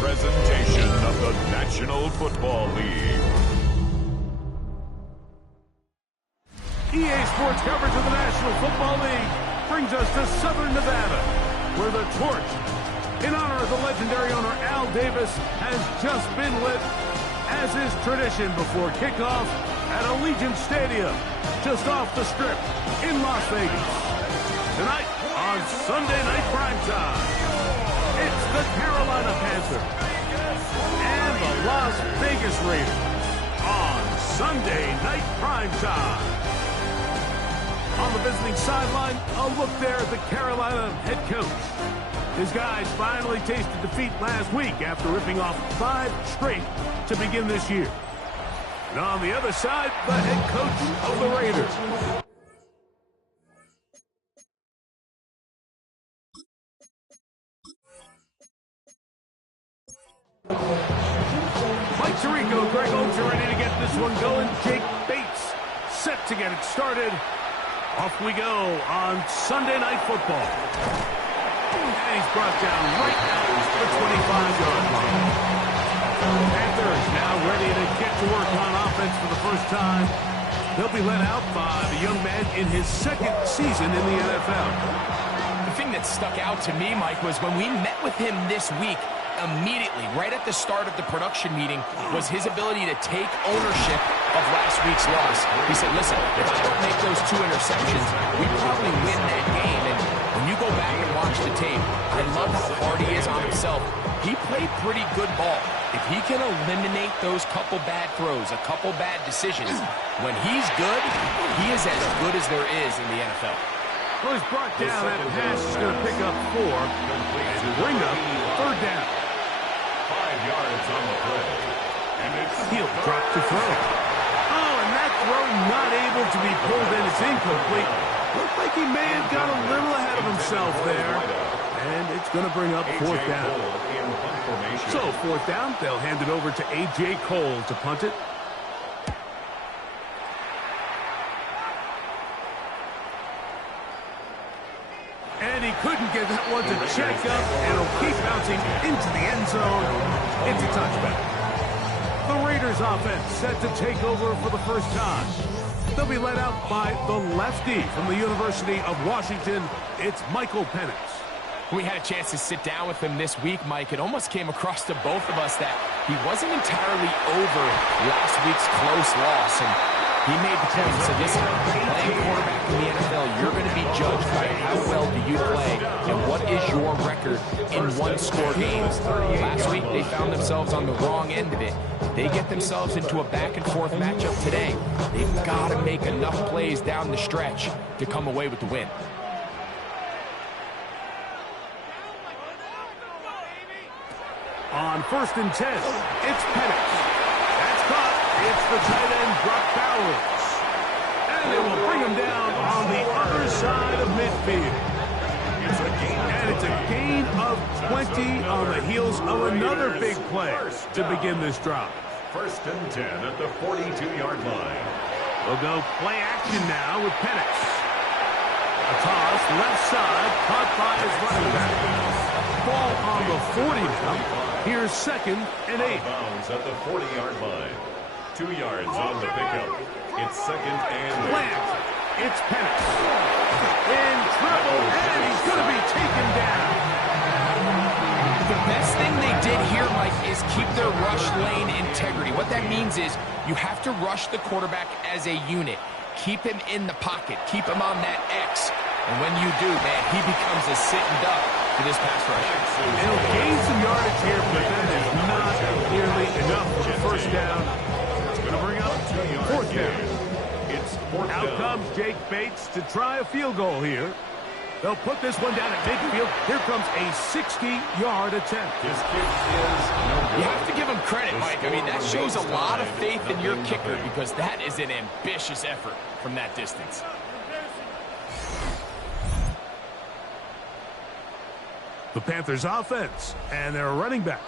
presentation of the National Football League. EA Sports coverage of the National Football League brings us to Southern Nevada, where the torch, in honor of the legendary owner Al Davis, has just been lit, as is tradition before kickoff at Allegiant Stadium, just off the Strip in Las Vegas. Tonight, on Sunday Night Primetime, it's the Carolina Panthers and the Las Vegas Raiders on Sunday Night Primetime. On the visiting sideline, a look there at the Carolina head coach. His guys finally tasted defeat last week after ripping off 5 straight to begin this year. And on the other side, the head coach of the Raiders. Mike Tirico, Greg Oates are ready to get this one going. Jake Bates set to get it started. Off we go on Sunday Night Football. And he's brought down right at the 25-yard line. Panthers now ready to get to work on offense for the first time. They'll be led out by the young man in his 2nd season in the NFL. The thing that stuck out to me, Mike, was when we met with him this week, immediately, right at the start of the production meeting, was his ability to take ownership of last week's loss. He said, listen, if I don't make those 2 interceptions, we probably win that game. And when you go back and watch the tape, I love how hard he is on himself. He played pretty good ball. If he can eliminate those couple bad throws, a couple bad decisions, when he's good, he is as good as there is in the NFL. Well, he's brought down. That pass is going to pick up 4 and bring up 3rd down. 5 yards on the play. And it's He'll drop to throw. Oh, and that throw not able to be pulled in. It's incomplete. Looked like he may have got a little ahead of himself there. And it's going to bring up 4th down. So, 4th down, they'll hand it over to A.J. Cole to punt it. And he couldn't get that one to check up, and it'll keep bouncing into the end zone. It's a touchback. The Raiders offense set to take over for the first time. They'll be led out by the lefty from the University of Washington. It's Michael Penix. We had a chance to sit down with him this week, Mike. It almost came across to both of us that he wasn't entirely over last week's close loss. And he made the point and said, listen, playing quarterback in the NFL, you're going to be judged by how well do you play and what is your record in one-score games. Last week, they found themselves on the wrong end of it. They get themselves into a back-and-forth matchup today. They've got to make enough plays down the stretch to come away with the win. On 1st and 10, it's Penix. That's caught. It's the tight end, Brock Bowers. And they will bring him down on the other side of midfield. And it's a gain of 20 on the heels of another big play to begin this drive. 1st and 10 at the 42-yard line. They'll go play action now with Penix. A toss, left side, caught by his running back. Ball on the 40 now. Here's 2nd and 8. Out of bounds at the 40-yard line. 2 yards on the pickup. It's 2nd and 8. Plant. It's Penix. In trouble, and he's going to be taken down. The best thing they did here, Mike, is keep their rush lane integrity. What that means is you have to rush the quarterback as a unit. Keep him in the pocket. Keep him on that X. And when you do, man, he becomes a sitting duck for this pass rush. They'll gain some yardage here, but that is not nearly enough for the 1st down. It's going to bring up 4th down. It's 4th down. Out comes Jake Bates to try a field goal here. They'll put this one down at midfield. Here comes a 60-yard attempt. His kick is no good. You have to give him credit, Mike. I mean, that shows a lot of faith in your kicker because that is an ambitious effort from that distance. The Panthers offense and their running back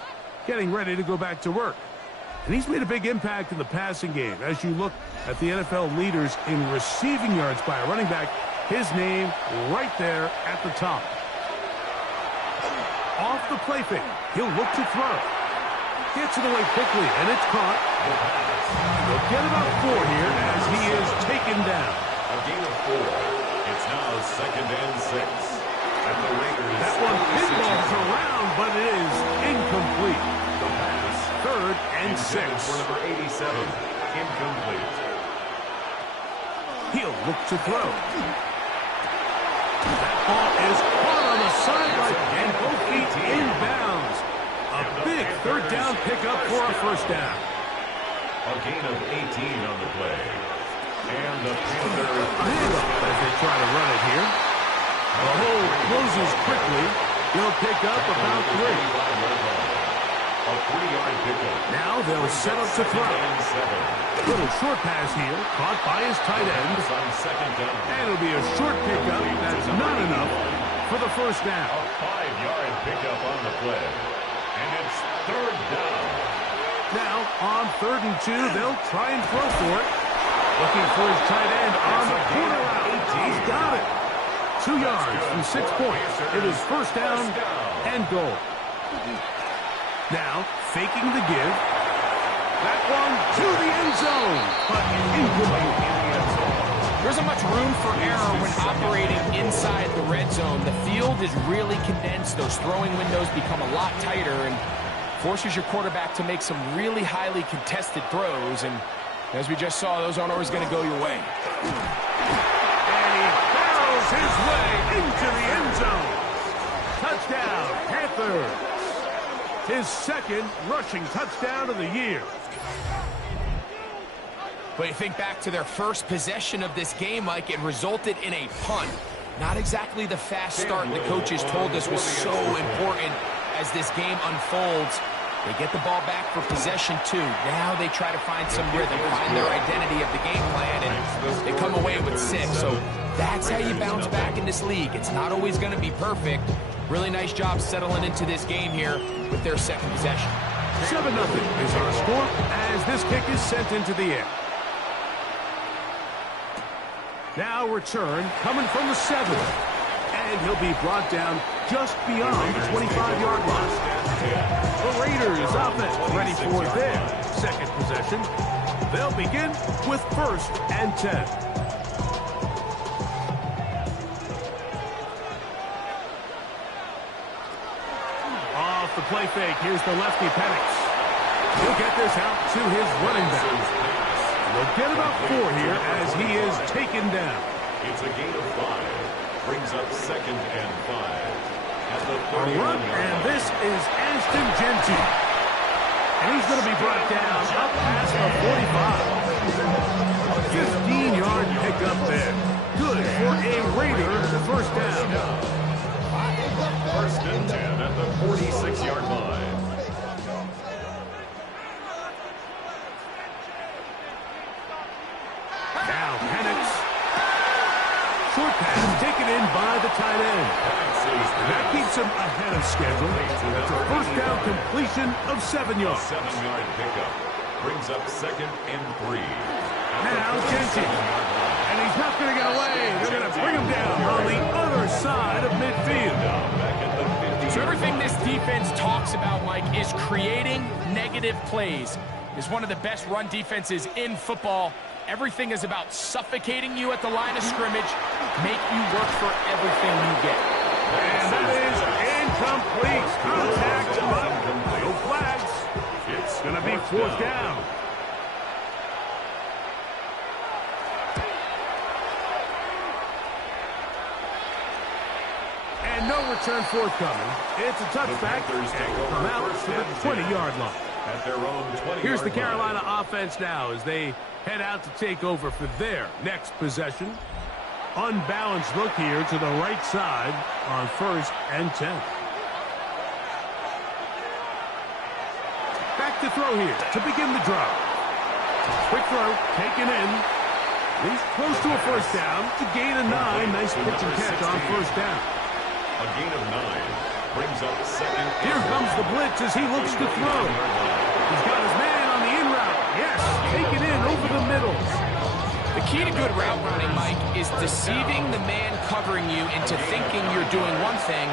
getting ready to go back to work. And he's made a big impact in the passing game. As you look at the NFL leaders in receiving yards by a running back, his name right there at the top. Off the play fake, he'll look to throw. Gets it away quickly, and it's caught. They'll get about 4 here as he is taken down. A gain of 4. It's now 2nd and 6. And the Raiders. That one pinballs around, but it is incomplete. The pass. 3rd and 6. For number 87. Incomplete. He'll look to throw. That ball is caught on the sideline, and both feet inbounds. A big 3rd down pickup for a 1st down. A gain of 18 on the play. And the Panthers. Handoff as they try to run it here. The hole closes quickly. He'll pick up about 3. A 3-yard pickup. Now they'll set up to throw. Little short pass here, caught by his tight end. On 2nd down. And it'll be a short pickup. That's not enough for the 1st down. A 5-yard pickup on the play. And it's 3rd down. Now, on 3rd and 2, they'll try and throw for it. Looking for his tight end on the corner route. He's got it. 2 yards from 6 points. It is 1st down and goal. Now, faking the give. That one to the end zone, but incomplete in the end zone. There isn't much room for error when operating inside the red zone. The field is really condensed. Those throwing windows become a lot tighter and forces your quarterback to make some really highly contested throws. And as we just saw, those aren't always going to go your way. And he barrels his way into the end zone. Touchdown, Panthers. His 2nd rushing touchdown of the year. But you think back to their first possession of this game, Mike, it resulted in a punt. Not exactly the fast start the coaches told us was so important as this game unfolds. They get the ball back for possession 2. Now they try to find some rhythm, find their identity of the game plan, and they come away with 6. So that's how you bounce back in this league. It's not always going to be perfect. Really nice job settling into this game here with their 2nd possession. 7-0 is our score as this kick is sent into the air. Now return coming from the 7. And he'll be brought down just beyond the 25-yard line. The Raiders offense ready for their 2nd possession. They'll begin with 1st and 10. Off the play fake, here's the lefty Penix. He'll get this out to his running back. We'll get about 4 here as he is taken down. It's a gain of 5. Brings up 2nd and 5. At the A run, and this is Ashton Genty. And he's going to be brought down up past the 45. 15-yard pickup there. Good for a Raider, the 1st down. 1st and 10 at the 46-yard line. Now Penix. Short pass taken in by the tight end. That keeps him ahead of schedule. That's a 1st down completion of 7 yards. 7-yard pickup. Brings up 2nd and 3. Now Genty. And he's not going to get away. They're going to bring him down on the other side of midfield. So everything this defense talks about, Mike, is creating negative plays. It's one of the best run defenses in football. Everything is about suffocating you at the line of scrimmage, make you work for everything you get. And that is incomplete. Contact, but no flags. It's going to be 4th down. And no return forthcoming. It's a touchback and come out to the 20-yard line. At their own 20-yard Here's the line. Carolina offense now as they head out to take over for their next possession. Unbalanced look here to the right side on 1st and 10. Back to throw here to begin the drive. Quick throw taken in. He's close to a 1st down to gain a 9. Nice pitch and catch on 1st down. A gain of 9. Brings up 2nd. Here comes the blitz as he looks to throw. He's got his man on the in route. Yes, take it in over the middle. The key to good route running, Mike, is deceiving the man covering you into thinking you're doing one thing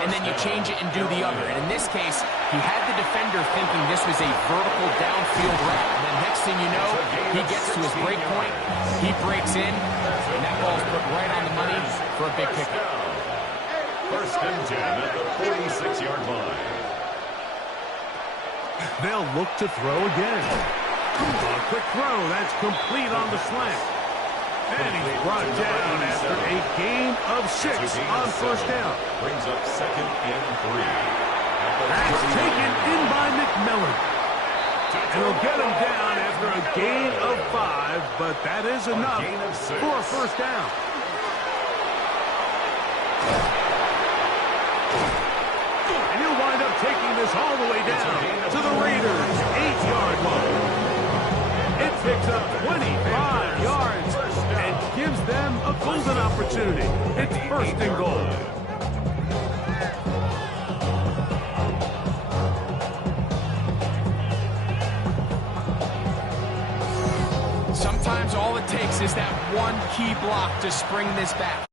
and then you change it and do the other. And in this case, he had the defender thinking this was a vertical downfield route. And then next thing you know, he gets to his break point, he breaks in, and that ball's put right on the money for a big pickup. First and 10 at the 46-yard line. They'll look to throw again. A quick throw. That's complete on the slant. And he's brought down after a gain of 6 on first down. Brings up second and 3. That's taken in by McMillan. And he'll get him down after a gain of 5, but that is enough for a first down. And he'll wind up taking this all the way down to the Raiders' 8-yard line. It picks up 25 yards and gives them a golden opportunity. It's first and goal. Sometimes all it takes is that one key block to spring this back.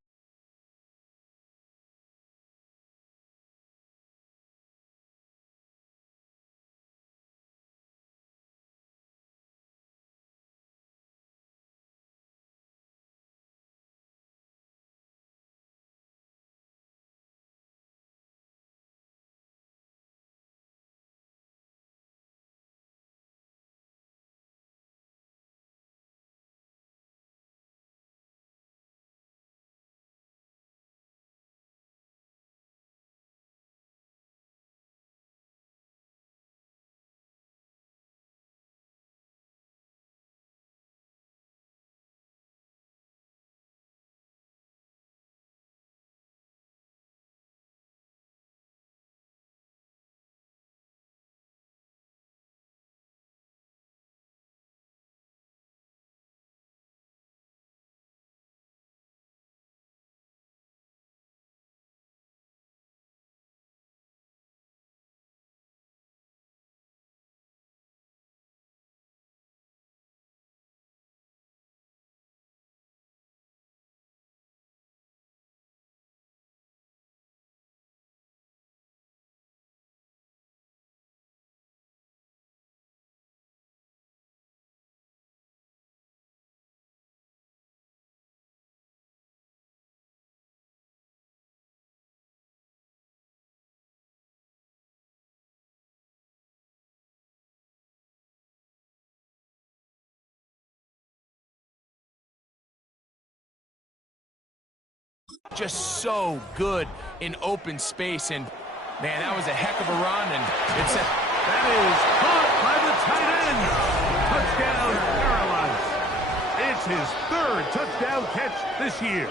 Just so good in open space, and man, that was a heck of a run, and it's a... That is caught by the tight end. Touchdown, Carolina. It's his 3rd touchdown catch this year.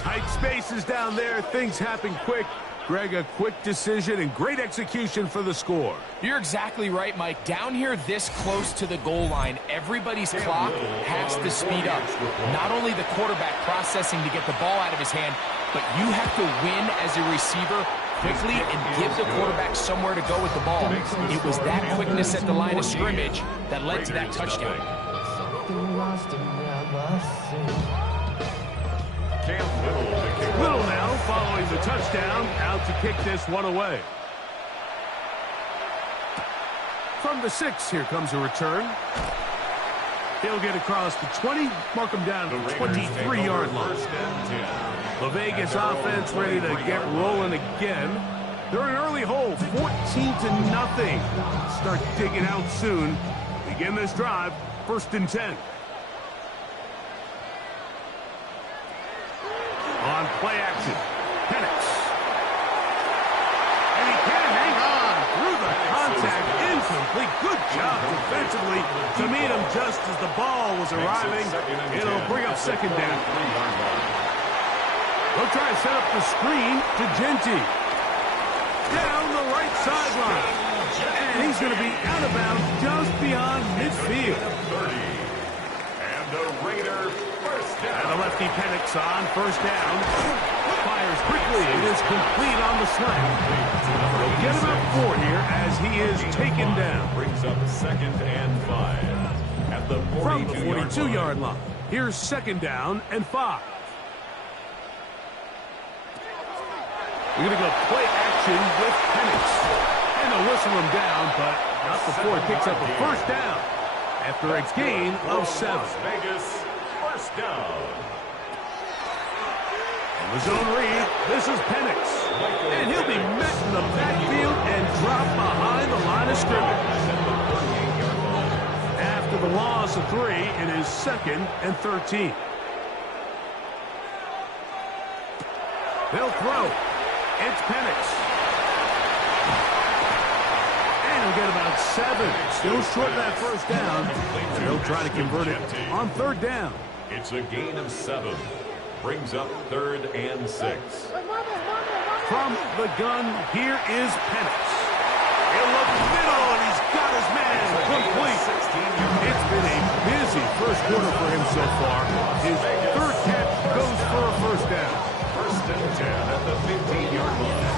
Tight spaces down there, things happen quick. Greg, a quick decision and great execution for the score. You're exactly right, Mike. Down here this close to the goal line, everybody's clock has to speed up. Not only the quarterback processing to get the ball out of his hand, but you have to win as a receiver quickly and give the quarterback somewhere to go with the ball. It was that quickness at the line of scrimmage that led to that touchdown. Little now following the touchdown, out to kick this one away. From the 6, here comes a return. He'll get across the 20, mark him down to the 23-yard line. The Vegas offense ready to get rolling again. They're an early hole, 14-0. Start digging out soon. Begin this drive, first and 10. On play action, Penix. And he can't hang on through the contact. Incomplete. Good job defensively to meet him just as the ball was arriving. It'll bring up second down. They'll try to set up the screen to Genty. Down the right sideline. And he's going to be out of bounds just beyond midfield. And the Raiders first down. And the lefty Penix on first down. Fires quickly. It is complete on the slant. They'll get him up 4 here as he is taken down. Brings up second and 5 at the 42-yard From the 42-yard line. Here's second down and 5. We're going to go play action with Penix. And they'll whistle him down, but not before he picks up a first down after a gain of 7. Las Vegas, first down. In the zone read, this is Penix. And he'll be met in the backfield and dropped behind the line of scrimmage. After the loss of 3, it is 2nd and 13. They'll throw. It's Penix. And he'll get about 7. Still short of that first down. And they'll try to convert it on 3rd down. It's a gain of 7. Brings up 3rd and 6. From the gun, here is Penix. He'll look middle, and he's got his man complete. It's been a busy first quarter for him so far. His 3rd catch goes for a first down. 1st and 10 at the 15-yard line.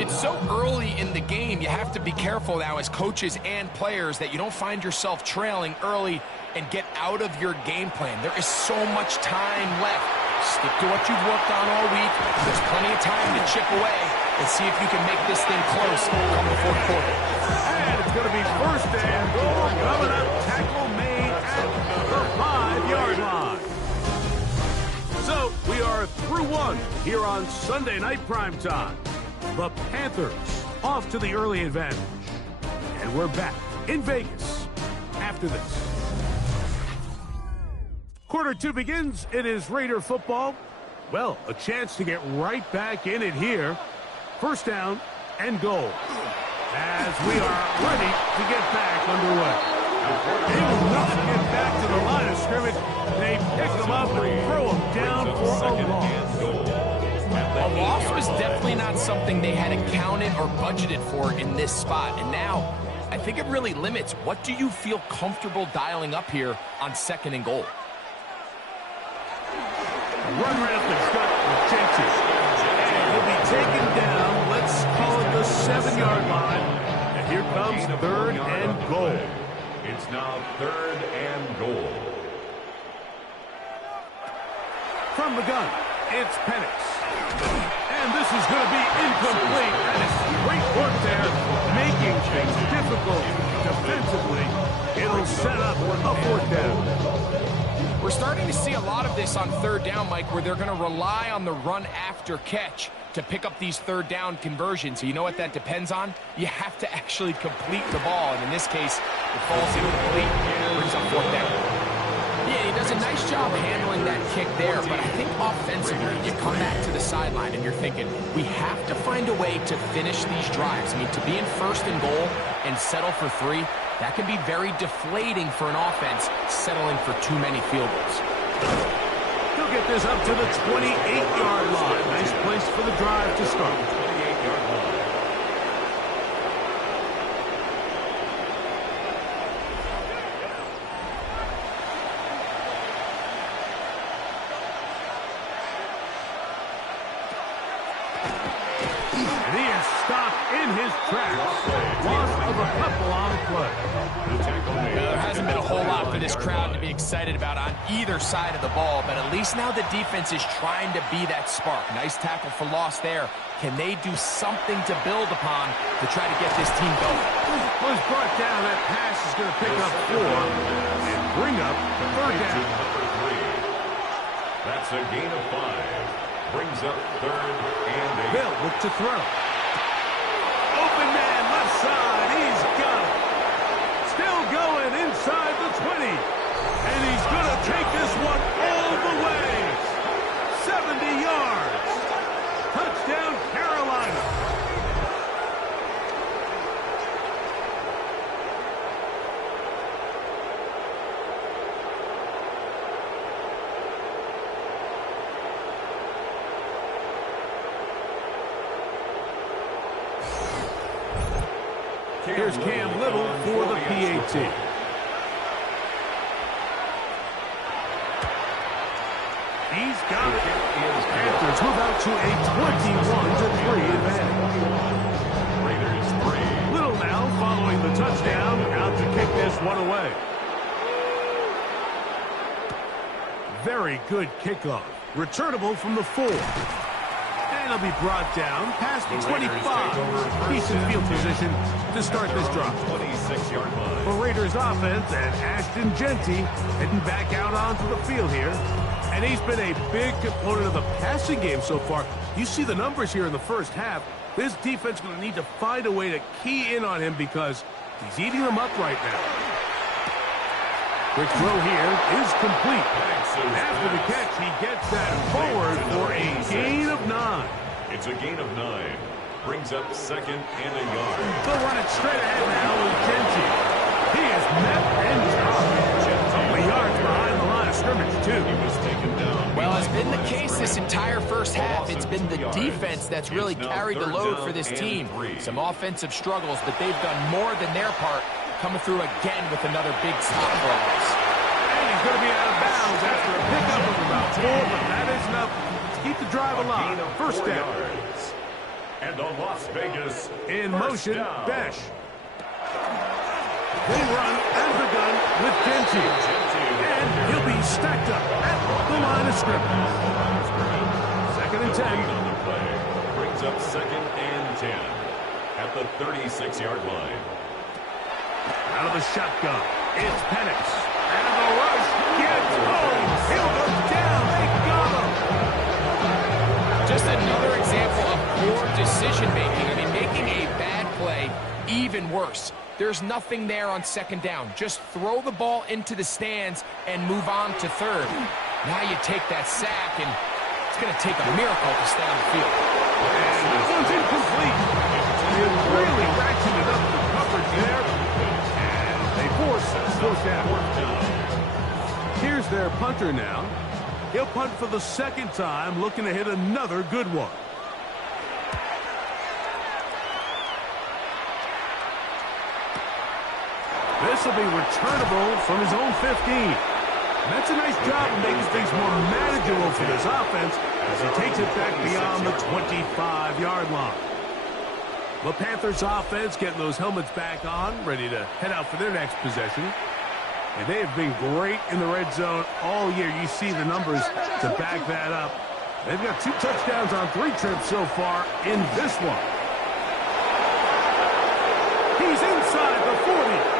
It's so early in the game, you have to be careful now as coaches and players that you don't find yourself trailing early and get out of your game plan. There is so much time left. Stick to what you've worked on all week. There's plenty of time to chip away and see if you can make this thing close come the 4th quarter. And it's going to be 1st and goal coming up. Tackle made at the 5-yard line. So we are through 1 here on Sunday Night Primetime. The Panthers off to the early advantage. And we're back in Vegas after this. Quarter 2 begins. It is Raider football. Well, a chance to get right back in it here. 1st down and goal. As we are ready to get back underway. They will not get back to the line of scrimmage. They pick them up and throw them down for a loss. A loss was definitely not something they had accounted or budgeted for in this spot. And now, I think it really limits what do you feel comfortable dialing up here on 2nd and goal. Run right up the gut with Jenkins. And he'll be taken down. Let's call it the 7-yard line. And here comes 3rd and goal. It's now 3rd and goal. From the gun, it's Penix. And this is going to be incomplete. And it's great work there, making things difficult defensively. It'll set up a 4th down. We're starting to see a lot of this on 3rd down, Mike, where they're going to rely on the run after catch to pick up these 3rd down conversions. So you know what that depends on? You have to actually complete the ball. And in this case, it falls incomplete and brings up 4th down. Yeah, he does a nice job handling that kick there, but I think offensively, you come back to the sideline and you're thinking, we have to find a way to finish these drives. I mean, to be in 1st and goal and settle for 3, that can be very deflating for an offense settling for too many field goals. He'll get this up to the 28-yard line. Nice place for the drive to start. 28-yard line. And he is stopped in his tracks. Loss of a couple on the play. There hasn't been a whole lot for this crowd to be excited about on either side of the ball, but at least now the defense is trying to be that spark. Nice tackle for loss there. Can they do something to build upon to try to get this team going? Was brought down. That pass is going to pick up 4 and bring up 3rd down. That's a gain of 5. Brings up 3rd and 8. Bill look to throw. Open man left side. He's got it. Still going inside the 20. And he's going to take this one all the way. 70 yards. Touchdown, Carolina. Here's Cam Little for the PAT. He's got it. Panthers move out to a 21-3 advantage. Raiders 3. Little now following the touchdown. Out to kick this one away. Very good kickoff. Returnable from the 4. And he'll be brought down past the 25. Decent field position to start this drive. 26-yard line. For Raiders offense, and Ashton Genty heading back out onto the field here. And he's been a big component of the passing game so far. You see the numbers here in the first half. This defense is going to need to find a way to key in on him because he's eating them up right now. Quick throw here is complete. After the catch, he gets that forward for a gain of 9. It's a gain of 9. Brings up second and a yard. They'll run it straight ahead now with Genty. He is met and dropped. A couple of yards behind the line of scrimmage, too. He was taken down. Well, it's been the case this entire first half. It's been the defense that's really carried the load for this team. Some offensive struggles, but they've done more than their part, coming through again with another big stop for us. And he's going to be out of bounds after a pickup of about 4, but that is enough to keep the drive alive. First down. And a Las Vegas in motion, Besh. They run out of the gun with Genty. And he'll be stacked up at the line of scrimmage. Second and 10. On the play. Brings up second and 10 at the 36-yard line. Out of the shotgun, it's Penix. And the rush gets home. He'll go down. They got him. Just another example of poor decision-making. I mean, making a bad play even worse. There's nothing there on second down. Just throw the ball into the stands and move on to third. Now you take that sack, and it's going to take a miracle to stay on the field. And this one's incomplete. He really ratcheted up the coverage there. And they force fourth down. Here's their punter now. He'll punt for the second time, looking to hit another good one. This will be returnable from his own 15. That's a nice job of making things more manageable for this offense as he takes it back beyond the 25-yard line. The Panthers offense getting those helmets back on, ready to head out for their next possession. And they have been great in the red zone all year. You see the numbers to back that up. They've got 2 touchdowns on 3 trips so far in this one. He's inside the 40.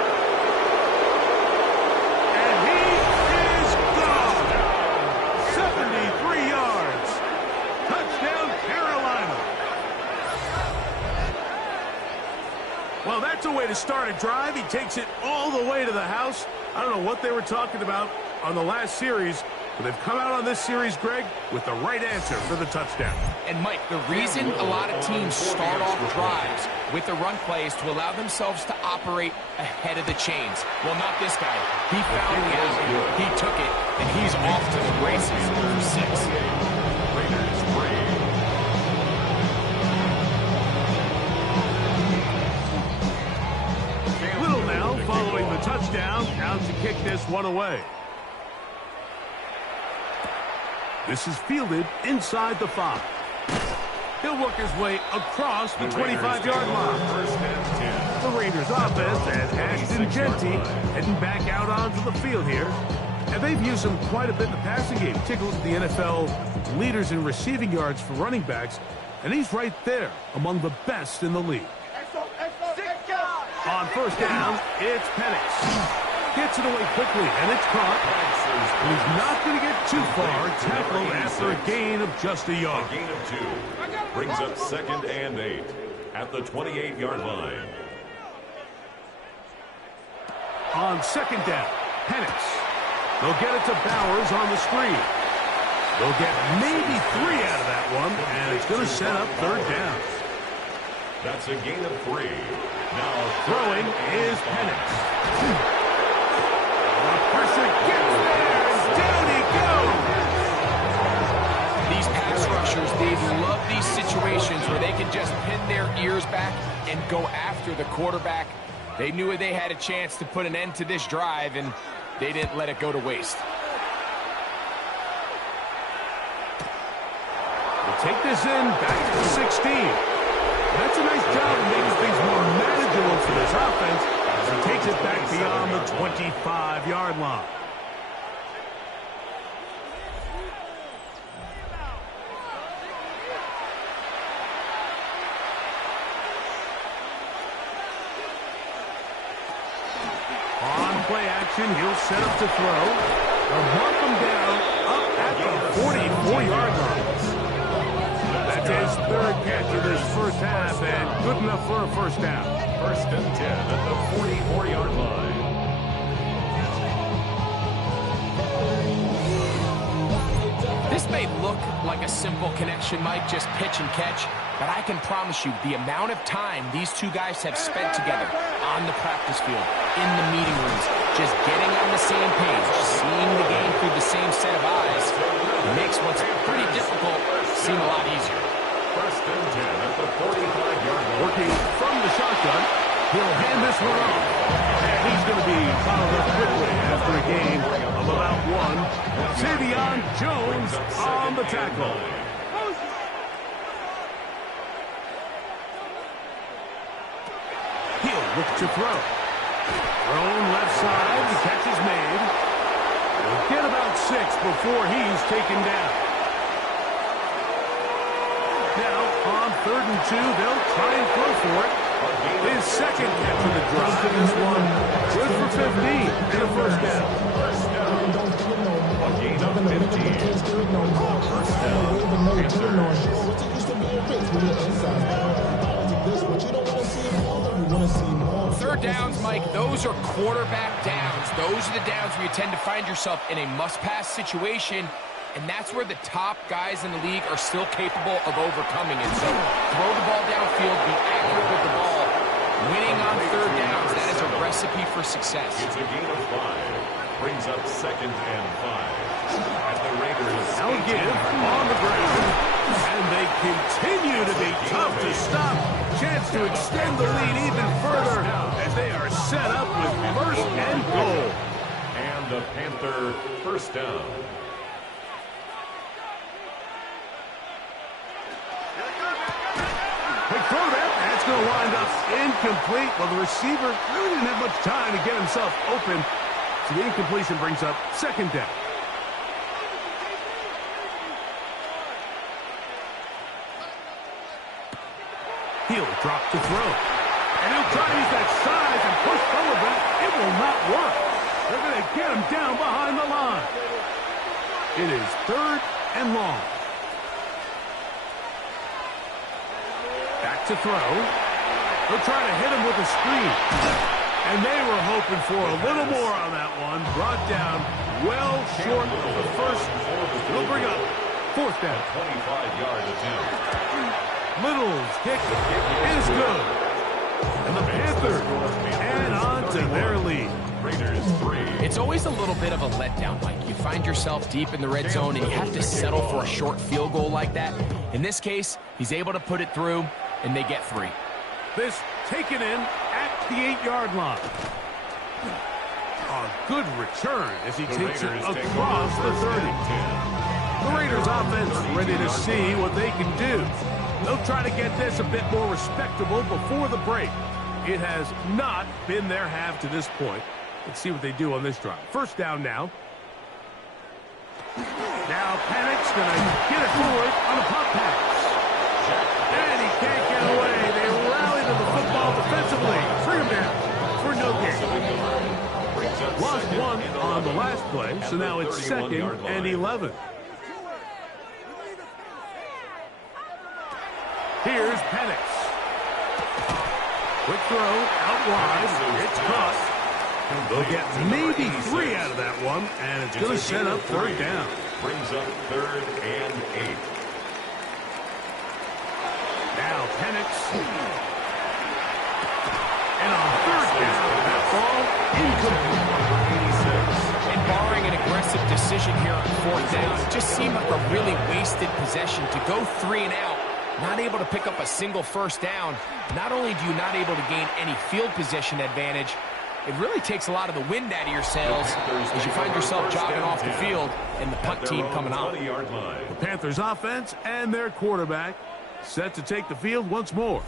Well, that's a way to start a drive. He takes it all the way to the house. I don't know what they were talking about on the last series, but they've come out on this series, Greg, with the right answer for the touchdown. And, Mike, the reason a lot of teams start off drives with the run plays to allow themselves to operate ahead of the chains. Well, not this guy. He found the alley, he took it, and he's off to the races for 6. Raiders 3. Following the touchdown, out to kick this one away. This is fielded inside the 5. He'll work his way across the 25-yard line. First and 10. The Raiders offense and Ashton Genty heading back out onto the field here. And they've used him quite a bit in the passing game. Take a look at the NFL leaders in receiving yards for running backs, and he's right there among the best in the league. On first down, it's Penix. Gets it away quickly, and it's caught. He's not going to get too far. Tackled after a gain of just a yard. A gain of 2. Brings up second and 8 at the 28-yard line. On second down, Penix. They'll get it to Bowers on the screen. They'll get maybe 3 out of that one, and it's going to set up third down. That's a gain of 3. Now throwing is Penix. The pressure gets there, and down he goes. These pass rushers, they love these situations where they can just pin their ears back and go after the quarterback. They knew they had a chance to put an end to this drive, and they didn't let it go to waste. We'll take this in back to the 16. That's a nice job of making things more manageable for this offense as as he takes it back beyond the 25-yard line. On play action, he'll set up to throw. They'll mark him down up at the 44-yard line. That's his third catch of this first half, and good enough for a first down. First and 10 at the 44-yard line. This may look like a simple connection, Mike, just pitch and catch, but I can promise you the amount of time these two guys have spent together on the practice field, in the meeting rooms, just getting on the same page, seeing the game through the same set of eyes, makes what's pretty difficult seem a lot easier. First and 10 at the 45-yard line. Working from the shotgun, he'll hand this one off. And he's going to be followed up quickly after a gain of about one. Xavier Jones on the tackle. He'll look to throw. Thrown left side, the catch is made. He'll get about 6 before he's taken down. Now, on 3rd and 2, they'll try and throw for it. His second catch of the drive is one. Good for 15 and a first down. First down. A gain of 15. First down. Third downs, Mike, those are quarterback downs. Those are the downs where you tend to find yourself in a must-pass situation, and that's where the top guys in the league are still capable of overcoming it. So throw the ball downfield, be accurate with the ball. Winning on third downs, that is a recipe for success. It's a gain of 5. Brings up 2nd and 5. As the Raiders now give on the ground. And they continue to be tough to stop. Chance to extend the lead even further as they are set up with 1st and goal. And the Panther first down. Quick throw there. That's going to wind up incomplete. Well, the receiver really didn't have much time to get himself open. So the incompletion brings up 2nd down. He'll drop to throw. And he'll try to use that size and push forward, but it will not work. They're going to get him down behind the line. It is 3rd and long. Back to throw. They'll try to hit him with a screen. And they were hoping for a little more on that one. Brought down well short of the first. They'll bring up 4th down. 25-yard attempt. Little's kick is good. And the Panthers add on to their lead. Raiders 3. It's always a little bit of a letdown, Mike. You find yourself deep in the red zone and you have to settle for a short field goal like that. In this case, he's able to put it through, and they get 3. This taken in at the 8-yard line. A good return as he takes it across the 30. The Raiders offense ready to see what they can do. They'll try to get this a bit more respectable before the break. It has not been their half to this point. Let's see what they do on this drive. First down now. Now Panic's going to get it forward on a pop pass. And he can't get away. They rally to the football defensively. Bring him down for no gain. Lost 1 on the last play, so now it's 2nd and 11. Here's Penix. Quick throw, out wide. It's caught. They'll get maybe 3 out of that one, and it's going to set up 3rd down. Brings up 3rd and 8. Now Penix. And on 3rd down, that ball incomplete. And barring an aggressive decision here on 4th down, it just seemed like a really wasted possession to go 3 and out. Not able to pick up a single first down. Not only do you not able to gain any field position advantage, it really takes a lot of the wind out of your sails as you find yourself jogging off the field and the punt team coming on. The Panthers offense and their quarterback set to take the field once more.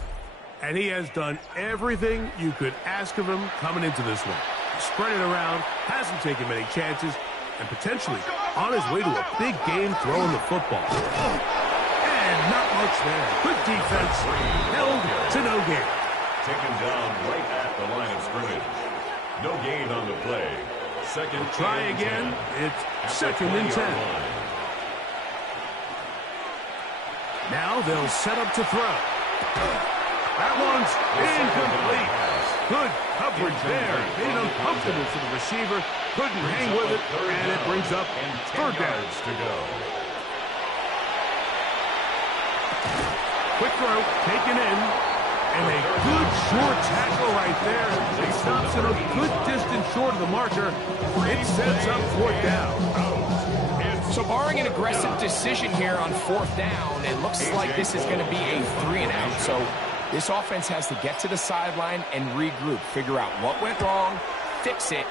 And he has done everything you could ask of him coming into this one. Spread it around, hasn't taken many chances, and potentially on his way to a big game throwing the football. And not much there. Good defense, held to no gain. Taken down right at the line of scrimmage. No gain on the play. Second Try and again. 10. It's second and 10. Now they'll set up to throw. That one's incomplete. Good coverage there. Made it uncomfortable for the receiver. Couldn't hang with it, and it brings up third down. To go. Quick throw, taken in, and a good short tackle right there. He stops it a good distance short of the marker. It sets up fourth down. So barring an aggressive decision here on fourth down, it looks like this is going to be a 3-and-out. So this offense has to get to the sideline and regroup, figure out what went wrong, fix it,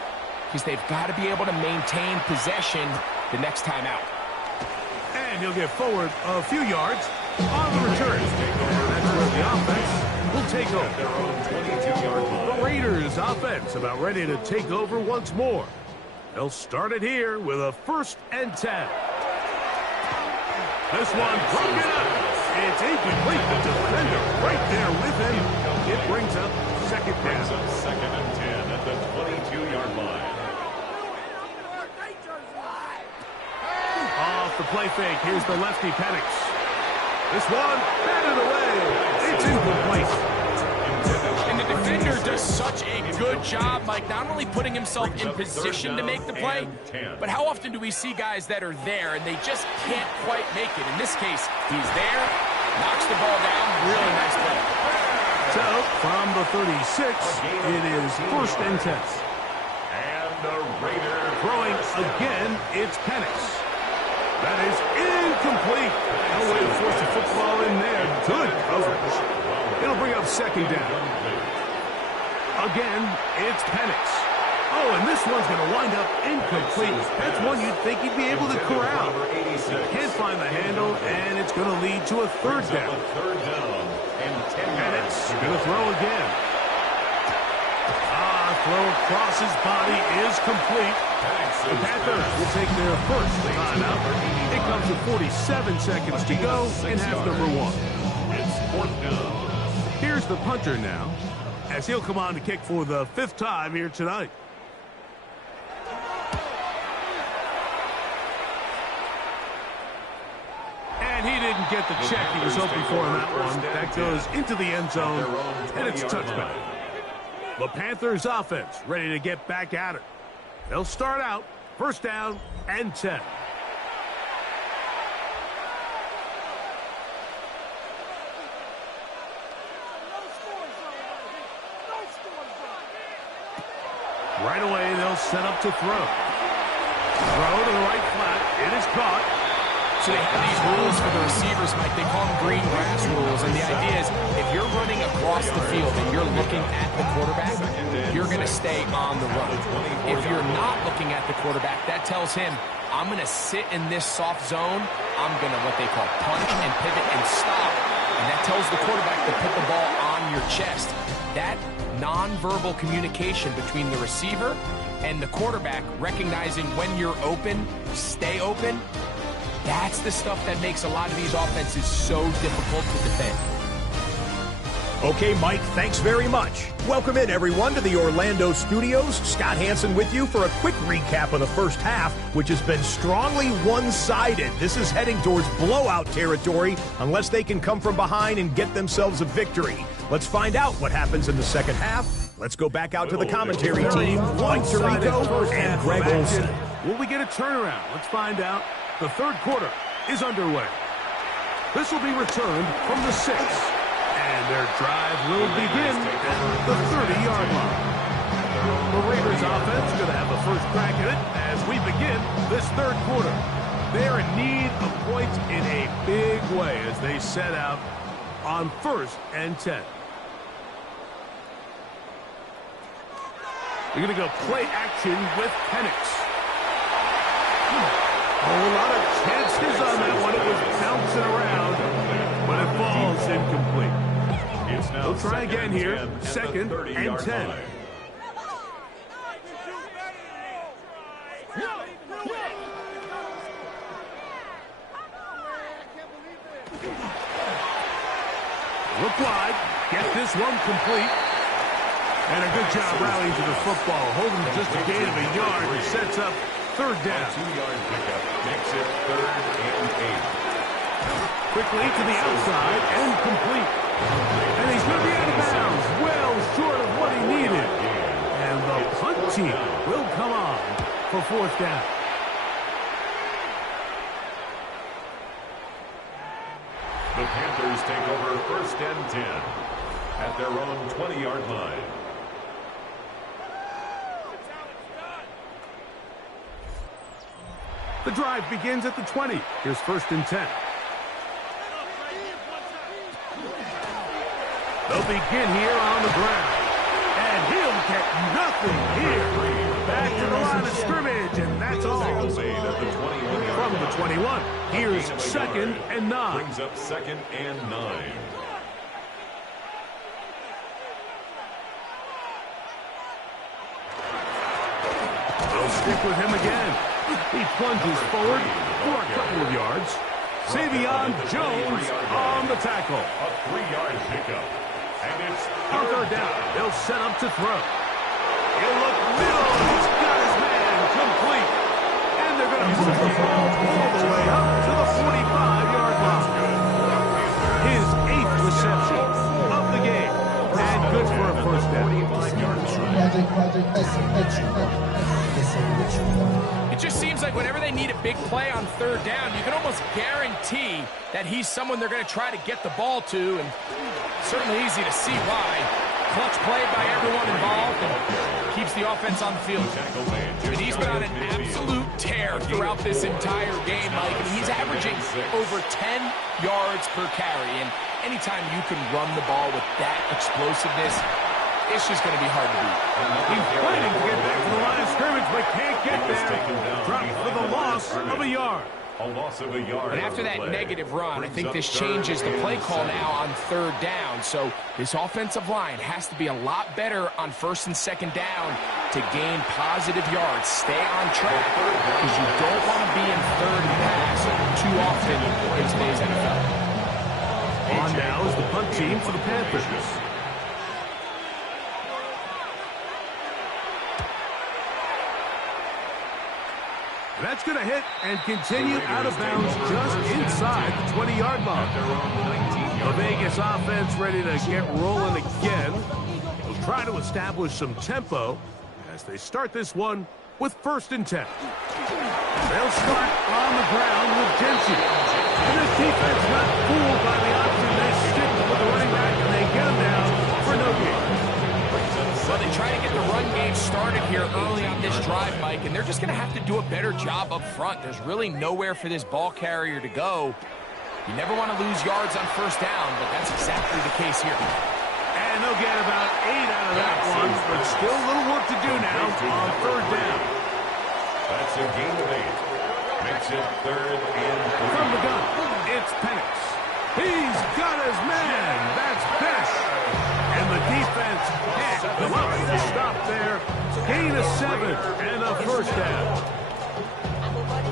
because they've got to be able to maintain possession the next time out. And he'll get forward a few yards on the return. And that's where the offense will take over. The Raiders offense about ready to take over once more. They'll start it here with a 1st and 10. This one broken up. It's incomplete. The defender right there with him. It brings up second down. Second and 10 at the 22-yard line. Off the play fake. Here's the lefty Penix. This one batted away. It's incomplete. And the defender does such a good job, Mike, not only putting himself in position to make the play, but how often do we see guys that are there and they just can't quite make it? In this case, he's there, knocks the ball down, really nice play. So, from the 36, it is 1st and 10. And the Raiders throwing again, it's Penix. That is incomplete. No way to force the football in there. Good coverage. It'll bring up second down. Again, it's Penix. Oh, and this one's going to wind up incomplete. That's one you'd think he'd be able to corral. He can't find the handle, and it's going to lead to a third down. Penix going to throw again. Throw across his body is complete. The Panthers will take their first timeout. It comes with 47 seconds to go in half number 1. It's fourth down. Here's the punter now, as he'll come on to kick for the 5th time here tonight. And he didn't get the check he was hoping for in that one. That goes into the end zone, and it's a touchback. The Panthers offense ready to get back at it. They'll start out 1st down and 10. Right away, they'll set up to throw. Throw to the right flat. It is caught. So they have these rules for the receivers, Mike. They call them green grass rules. And the idea is if you're running across the field and you're looking at the quarterback, you're going to stay on the run. If you're not looking at the quarterback, that tells him, I'm going to sit in this soft zone. I'm going to what they call punch and pivot and stop. And that tells the quarterback to put the ball on your chest. That nonverbal communication between the receiver and the quarterback, recognizing when you're open, stay open, that's the stuff that makes a lot of these offenses so difficult to defend. Okay, Mike, thanks very much. Welcome in, everyone, to the Orlando studios. Scott Hansen with you for a quick recap of the first half, which has been strongly one-sided. This is heading towards blowout territory unless they can come from behind and get themselves a victory. Let's find out what happens in the second half. Let's go back out to the commentary team, Mike Tirico and Greg Olson. Will we get a turnaround? Let's find out. The third quarter is underway. This will be returned from the 6. And their drive will begin at the 30-yard line. The Raiders offense is going to have the first crack at it as we begin this third quarter. They're in need of points in a big way as they set out on 1st and 10. They're going to go play action with Penix. A whole lot of chances on that one. It was bouncing around, but it falls incomplete. It's now We'll try again here. 10 Second at the and 30-yard 10. line. Look wide. Get this one complete. And a good job rallying to the football. Holding just a gain of a yard. It sets up third down. 2-yard pickup makes it 3rd and 8. Quickly to the outside and complete. And he's going to be out of bounds. Well short of what he needed. And the punt team will come on for 4th down. The Panthers take over 1st and 10 at their own 20-yard line. The drive begins at the 20. Here's 1st and 10. They'll begin here on the ground. And he'll get nothing here. Back to the line of scrimmage, and that's all. Made at the 21-yard From the line. 21, here's Gain of a 2nd yard. and 9. Brings up 2nd and 9. They'll stick with him again. He plunges forward for a couple of yards. Savion Jones on the tackle. A 3-yard pickup. And it's On 3rd down, they'll set up to throw. He'll look middle. He's got his man complete. And they're going to move the ball all the way up to the 45-yard line. His 8th reception of the game. And good for a 1st down. It just seems like whenever they need a big play on 3rd down, you can almost guarantee that he's someone they're going to try to get the ball to, and certainly easy to see why. Clutch play by everyone involved and keeps the offense on the field. And he's been on an absolute tear throughout this entire game, Mike. I mean, he's averaging over 10 yards per carry, and anytime you can run the ball with that explosiveness, it's just going to be hard to beat. He's fighting to get back to the line of scrimmage, but can't get there. Dropped for the loss of a yard. A loss of a yard. And after that negative run, I think this changes the play call now on 3rd down. So this offensive line has to be a lot better on 1st and 2nd down to gain positive yards. Stay on track because you don't want to be in 3rd and pass too often in today's NFL. On now is the punt team for the Panthers. That's going to hit and continue out of bounds just inside the 20-yard line. The Vegas offense ready to get rolling again. They'll try to establish some tempo as they start this one with 1st and 10. They'll start on the ground with Jensen. And this defense not fooled by the option. They stick with the running back and they get him down for no gain. Well, they try to get the run game started here early on this drive, Mike, and they're just going to have to do a better job up front. There's really nowhere for this ball carrier to go. You never want to lose yards on 1st down, but that's exactly the case here. And they'll get about 8 out of that one, but still a little work to do now on 3rd down. That's a gain of 8. Makes it 3rd and 3. From the gun, it's Penix. He's got his man. That's Besh. And the defense can't come up with a stop there. Gain of 7 and a 1st down.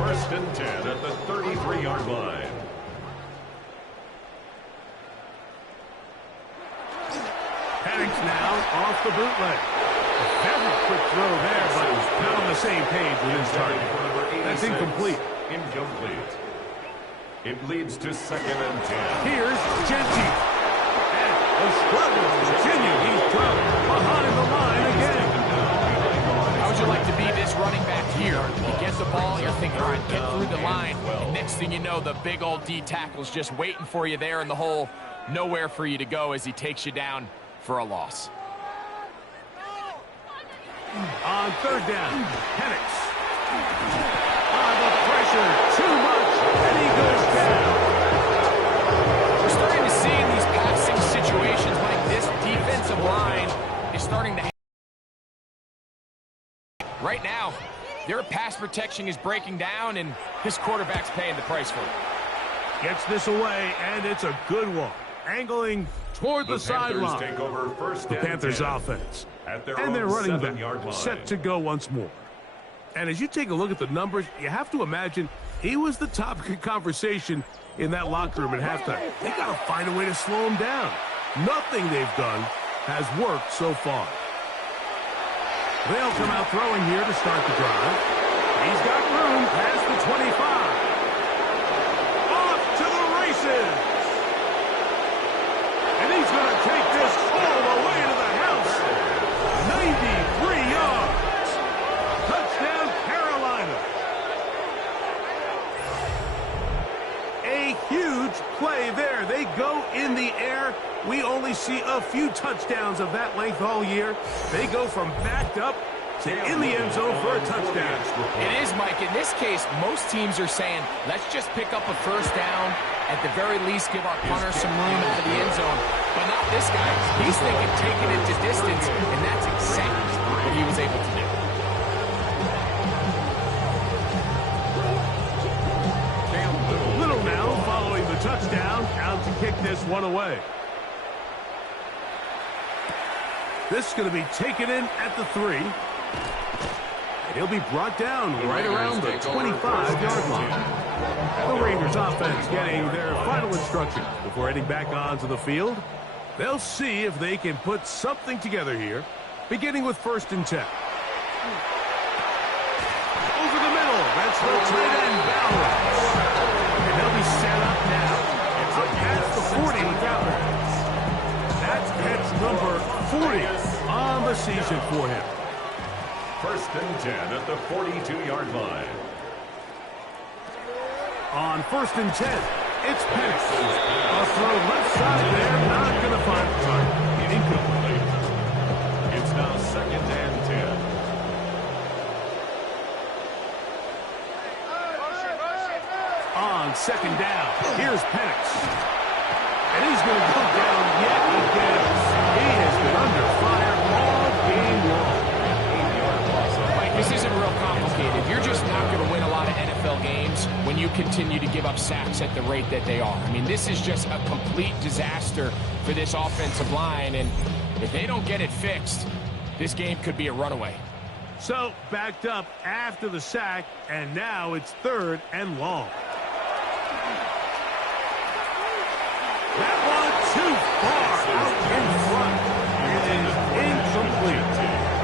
1st and 10 at the 33-yard line. Penix now off the bootleg. A very quick throw there, but not on the same page with his target. That's incomplete. Incomplete. It leads to 2nd and 10. Here's Genty. And the struggle continues. He's dropped behind the line again. How would you like to be this running back here? You get the ball, you're thinking, all right, get through the line. And next thing you know, the big old D tackle's just waiting for you there in the hole. Nowhere for you to go as he takes you down for a loss. On 3rd down, Penix. The pressure, too much, and he goes down. We're starting to see in these passing situations like this defensive line is starting to... Right now, their pass protection is breaking down, and this quarterback's paying the price for it. Gets this away, and it's a good one. angling toward the sideline. Take over first The and Panthers 10 offense. at their And their own running 7-yard back line. set to go once more. And as you take a look at the numbers, you have to imagine he was the topic of conversation in that locker room at halftime. They got to find a way to slow him down. Nothing they've done has worked so far. They'll come out throwing here to start the drive. He's got room past the 25. Off to the races. And he's going to take this all the way to the house. 93 yards. Touchdown, Carolina. A huge play there. They go in the air. We only see a few touchdowns of that length all year. They go from backed up to in the end zone for a touchdown. It is, Mike. In this case, most teams are saying, let's just pick up a first down. At the very least, give our punter some room into the end zone. But not this guy. He's thinking taking it to distance, and that's exactly what he was able to do. Little now following the touchdown, out to kick this one away. This is going to be taken in at the 3. And he'll be brought down right around the 25-yard line. The Raiders offense getting their final instruction before heading back onto the field. They'll see if they can put something together here, beginning with 1st and 10. Over the middle, that's the tight end, Bowers. And they'll be set up now. Up past the 40 with Bowers. That's catch number 40 on the season for him. 1st and 10 at the 42-yard line. On 1st and 10, it's Penix. A throw left side there, not going to find the target. Incomplete. It's now 2nd and 10. On 2nd down, here's Penix. And he's going to go down yet again. He has been under fire all game long. Mike, this isn't real complicated. You're just not going to win a lot of NFL games when you continue to give up sacks at the rate that they are. I mean, this is just a complete disaster for this offensive line, and if they don't get it fixed, this game could be a runaway. So, backed up after the sack, and now it's 3rd and long. That one too far out in front. It is incomplete.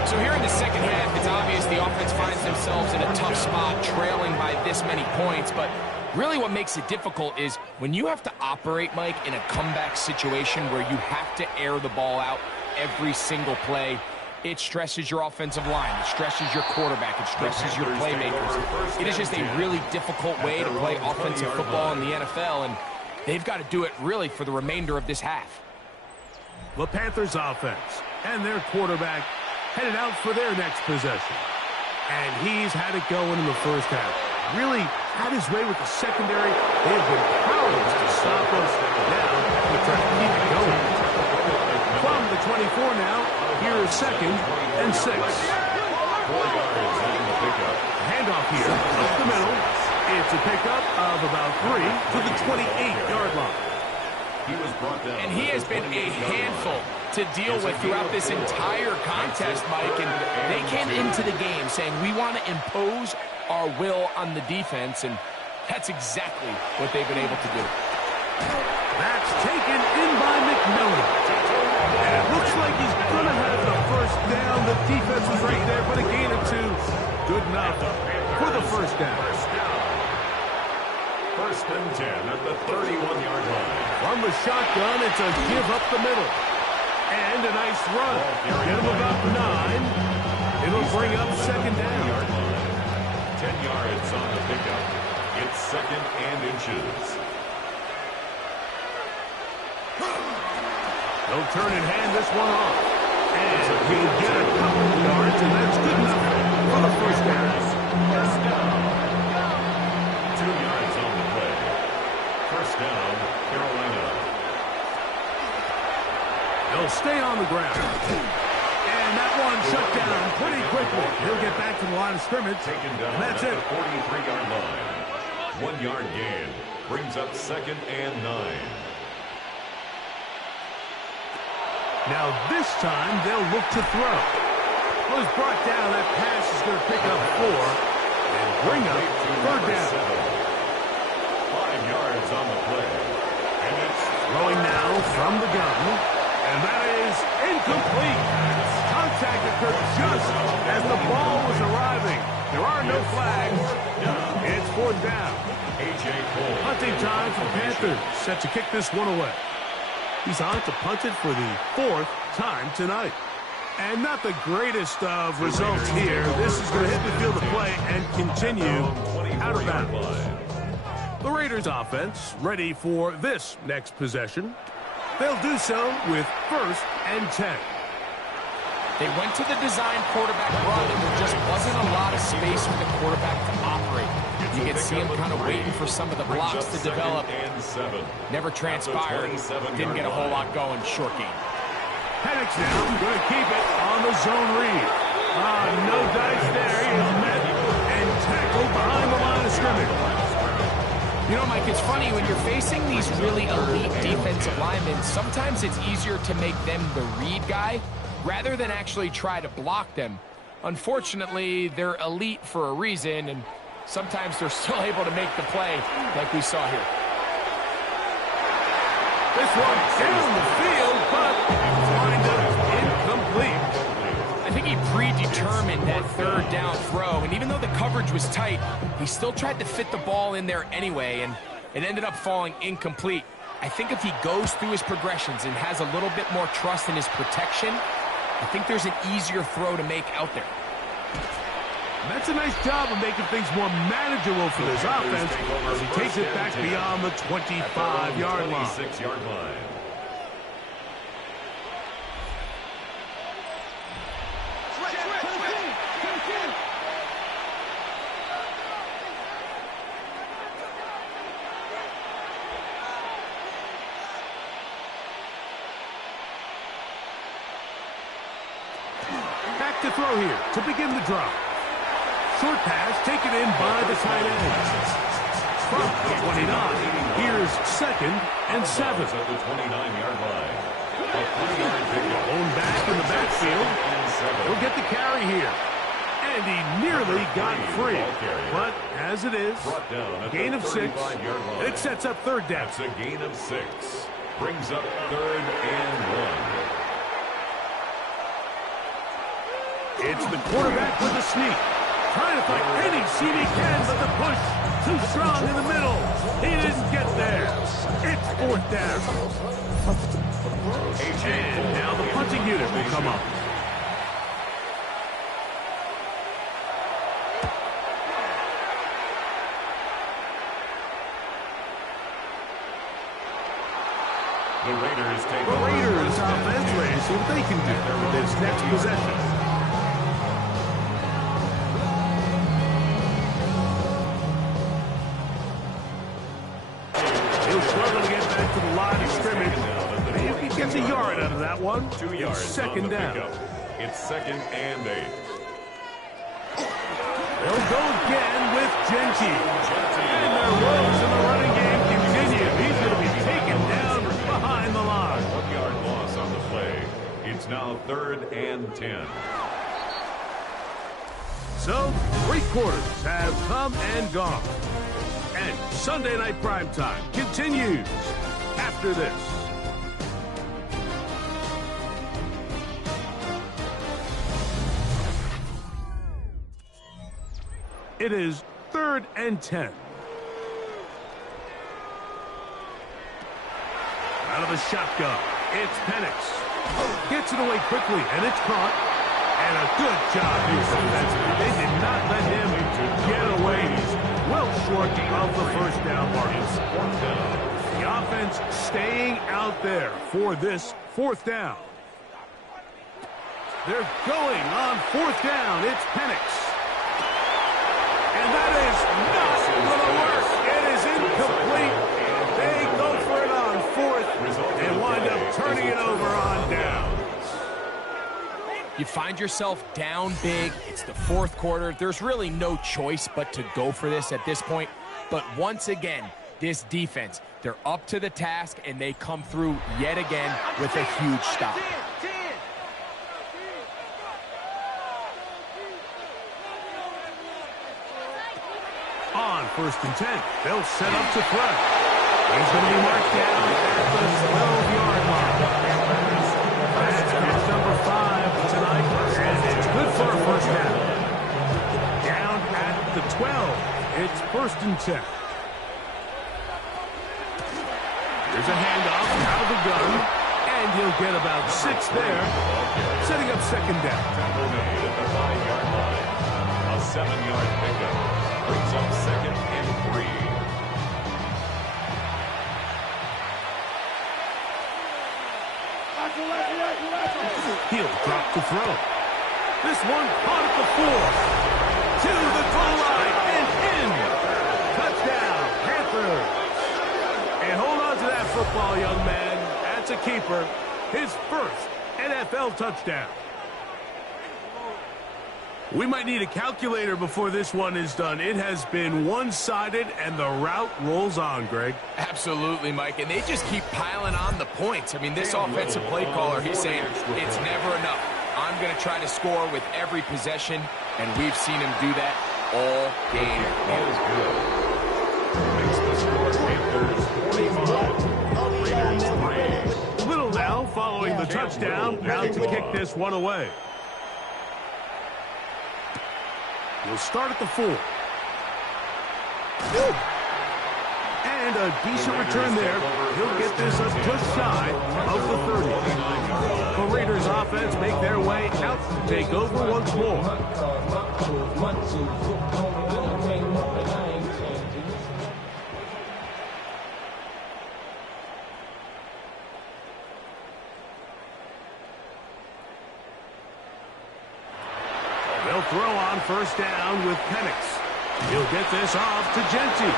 So here in the second half, it's obvious the offense finds themselves in a tough spot, trailing by this many points. But really what makes it difficult is when you have to operate, Mike, in a comeback situation where you have to air the ball out every single play, it stresses your offensive line. It stresses your quarterback. It stresses your playmakers. It is just a really difficult way to play offensive football in the NFL, and they've got to do it really for the remainder of this half. The Panthers offense and their quarterback headed out for their next possession. And he's had it going in the first half. Really had his way with the secondary. They have been powerless to stop us. Now they're trying to keep it going. From the 24 now, here is 2nd and 6. 4 yards on the pickup. Handoff here, up the middle. It's a pickup of about 3 to the 28-yard line. He was brought down. And he has been a handful to deal with throughout this entire contest, Mike. And they came into the game saying, we want to impose our will on the defense, and that's exactly what they've been able to do. That's taken in by McMillan. And it looks like he's going to have the first down. The defense was right there, but a gain of 2. Good enough for the first down. 1st and 10 at the 31-yard line. From the shotgun, it's a give up the middle. And a nice run. Get him about 9. It'll bring up 2nd down. 10 yards on the pickup. It's 2nd and inches. They'll turn and hand this one off. And he'll get a couple of yards, and that's good enough for the first down. 2 yards on the play. First down, Carolina. They'll stay on the ground. And that one shut down pretty quickly. He'll get back to the line of scrimmage. Taken down And that's at it. the 43-yard line. 1 yard gain brings up 2nd and 9. Now this time they'll look to throw. Was brought down. That pass is going to pick up 4 and bring up third down. 5 yards on the play. And it's throwing now from the gun. And that is incomplete. Contact occurred just as the ball was arriving. There are no flags. It's fourth down. Punting time for Panthers. Set to kick this one away. He's on to punt it for the 4th time tonight. And not the greatest of results here. This is going to hit the field of play and continue out of bounds. The Raiders offense ready for this next possession. They'll do so with 1st and 10. They went to the design quarterback run, and there just wasn't a lot of space for the quarterback to operate. You can see him kind of waiting for some of the blocks to develop. Never transpired. Didn't get a whole lot going. Short game. Penix now going to keep it on the zone read. No dice there. He is met and tackled behind the line of scrimmage. You know, Mike, it's funny when you're facing these really elite defensive linemen, sometimes it's easier to make them the read guy rather than actually try to block them. Unfortunately, they're elite for a reason, and sometimes they're still able to make the play like we saw here. This one down the field, but wind up incomplete. I think he predetermined that third down throw, and even though the coverage was tight, he still tried to fit the ball in there anyway, and it ended up falling incomplete. I think if he goes through his progressions and has a little bit more trust in his protection, I think there's an easier throw to make out there. That's a nice job of making things more manageable for this offense as he takes it back beyond the 25-yard line. 26-yard line. Back to throw here to begin the drive. Short pass taken in by the tight end. From the 29, here's 2nd and 7. At the 29-yard line. A 3-yard pickup. Blown back in the backfield. He'll get the carry here. And he nearly got free. But as it is, gain of 6. And it sets up third down. That's a gain of 6. Brings up 3rd and 1. It's the quarterback with the sneak. Trying to find any seam he can, but the push too strong in the middle. He didn't get there. It's 4th down. And now the punting unit will come up. The Raiders take The Raiders offense ready to see what they can do with this next possession. Gets a yard out of that one. 2 yards. 2nd down. It's 2nd and 8. They'll go again with Genty. And their woes in the running game continue. He's going to be taken down behind the line. 1-yard loss on the play. It's now 3rd and 10. So, 3 quarters have come and gone. And Sunday Night Primetime continues after this. It is 3rd and 10. Out of the shotgun, it's Penix. Gets it away quickly, and it's caught. And a good job here defensively. They did not let him get away. He's well short of the 1st down mark. The offense staying out there for this 4th down. They're going on 4th down. It's Penix. And that is not going to work. It is incomplete. They go for it on 4th and wind up turning it over on downs. You find yourself down big. It's the 4th quarter. There's really no choice but to go for this at this point. But once again, this defense, They're up to the task, and they come through yet again with a huge stop. On 1st and 10, they'll set up to throw. He's going to be marked down at the 12-yard line. That's catch number 5 tonight, and it's good for a first down. Down at the 12, it's 1st and 10. Here's a handoff out of the gun, and he'll get about 6 there, setting up 2nd down. Tackle made at the 5-yard line. A 7-yard pickup brings up 2nd and 3. He'll drop to throw. This one caught at the 4. To the goal line and in. Touchdown, Panthers. And hold on to that football, young man. That's a keeper. His first NFL touchdown. We might need a calculator before this one is done. It has been one-sided, and the route rolls on, Greg. Absolutely, Mike, and they just keep piling on the points. I mean, this offensive play caller, he's saying it's never enough. I'm going to try to score with every possession, and we've seen him do that all game long. Makes the score Panthers 45, Raiders 3. Little now following the touchdown, now to kick this one away. He'll start at the 4. And a decent return there. He'll get this up just shy of the 30. The Raiders offense make their way out to take over once more. They'll throw on 1st down with Penix. He'll get this off to Genty.